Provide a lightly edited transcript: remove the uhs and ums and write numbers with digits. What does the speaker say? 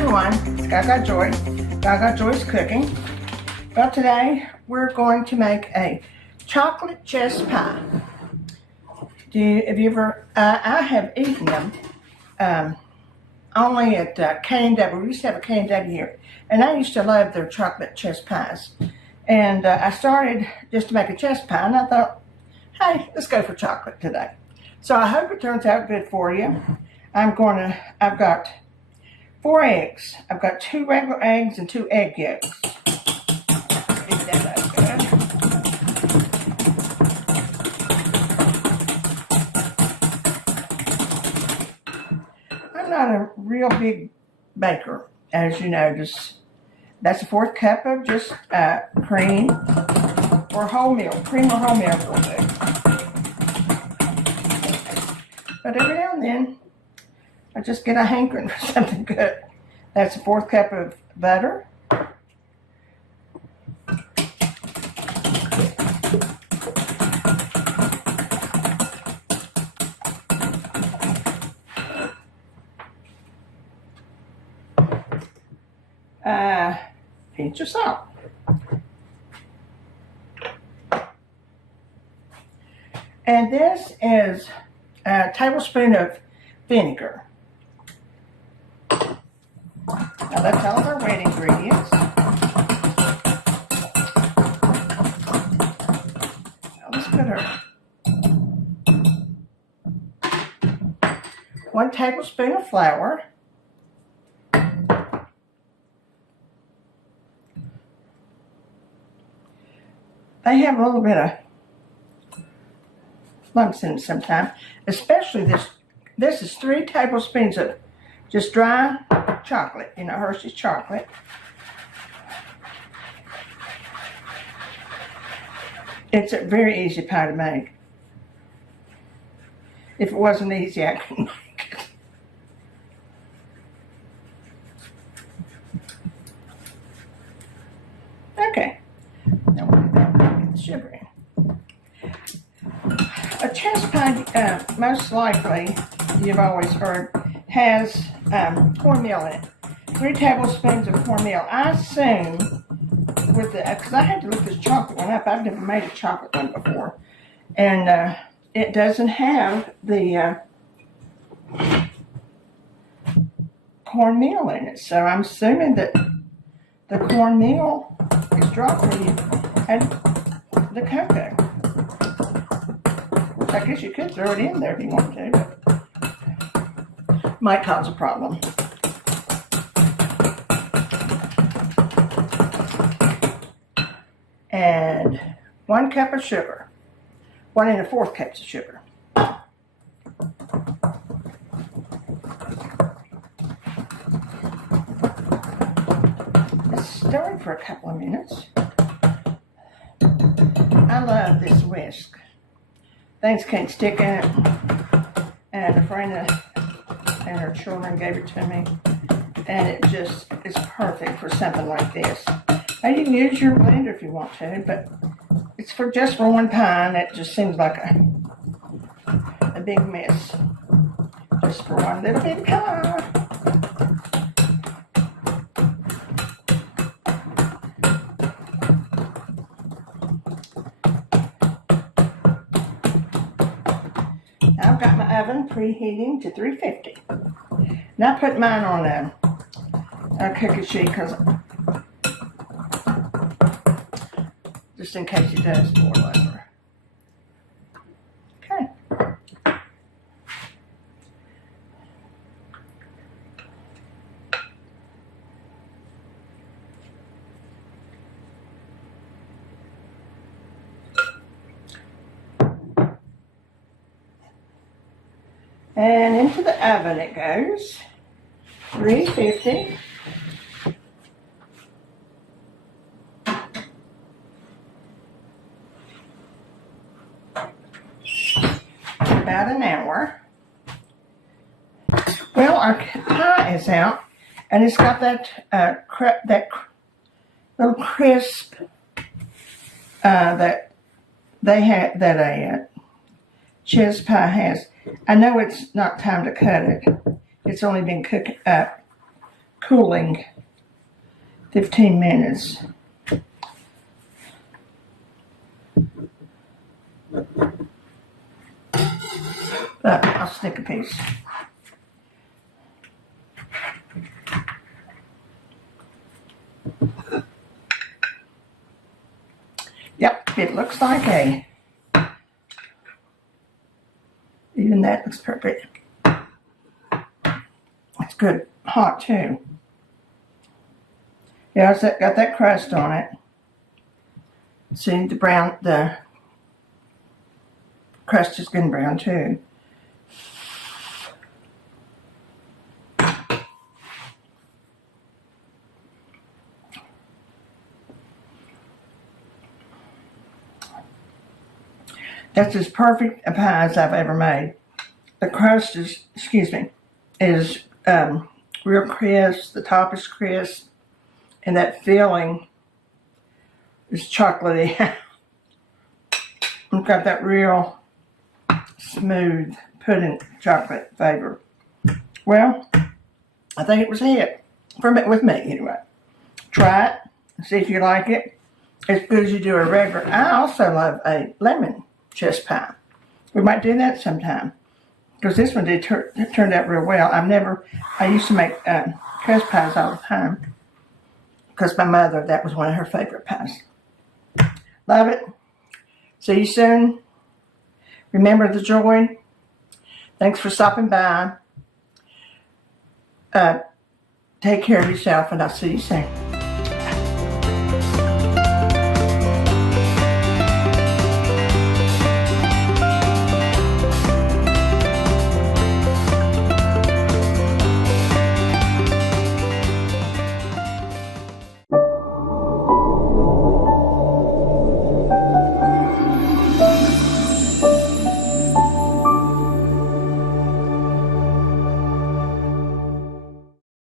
everyone, it's Gagajoy. Gagajoy's cooking. Well, today we're going to make a chocolate chess pie. Have you ever? I have eaten them only at K&W. We used to have a K&W here, and I used to love their chocolate chess pies. And I started just to make a chess pie, and I thought, hey, let's go for chocolate today. So I hope it turns out good for you. I've got 4 eggs. I've got 2 regular eggs and 2 egg yolks. Beat that up good. I'm not a real big baker, as you know. That's a 1/4 cup of just cream or wholemeal. Cream or wholemeal will do. But every now and then, I just get a hankering for something good. That's a 1/4 cup of butter. Pinch of salt. And this is a tablespoon of vinegar. Now that's all of our wet ingredients. Now let's put our 1 tablespoon of flour. They have a little bit of lumps in it sometimes, especially this. This is 3 tablespoons of just dry chocolate, Hershey's chocolate. It's a very easy pie to make. If it wasn't easy, I couldn't make it. Okay. Now we'll do that. Get the sugar in. A chess pie, most likely, you've always heard, has cornmeal in it. 3 tablespoons of cornmeal. I assume because I had to look this chocolate one up. I've never made a chocolate one before, and it doesn't have the cornmeal in it. So I'm assuming that the cornmeal is dropped when you add the cocoa. Which I guess you could throw it in there if you want to, but might cause a problem. And 1 cup of sugar. 1 1/4 cups of sugar. Let's stir it for a couple of minutes. I love this whisk. Things can't stick in it. And a friend and her children gave it to me. And it just is perfect for something like this. Now you can use your blender if you want to, but it's just for 1 pie, and it just seems like a big mess. Just for 1 little bitty pie. Now I've got my oven preheating to 350. Now I put mine on a cookie sheet because just in case it does boil over. Okay. And into the oven it goes. 350. About an hour. Well, our pie is out, and it's got that little crisp that a chess pie has. I know it's not time to cut it. It's only been cooked cooling 15 minutes. But I'll stick a piece. Yep, it looks like a, even that looks perfect. It's good hot too. Yeah, it's got that crust on it. See the brown, the crust is good and brown too. That's as perfect a pie as I've ever made. The crust is, is real crisp. The top is crisp. And that filling is chocolatey. It's got that real smooth pudding chocolate flavor. Well, I think it was a hit with me anyway. Try it and see if you like it. As good as you do a regular. I also love a lemon chess pie. We might do that sometime because this one did turned out real well. I used to make crust pies all the time because my mother, that was one of her favorite pies. Love it. See you soon. Remember the joy. Thanks for stopping by. Take care of yourself, and I'll see you soon.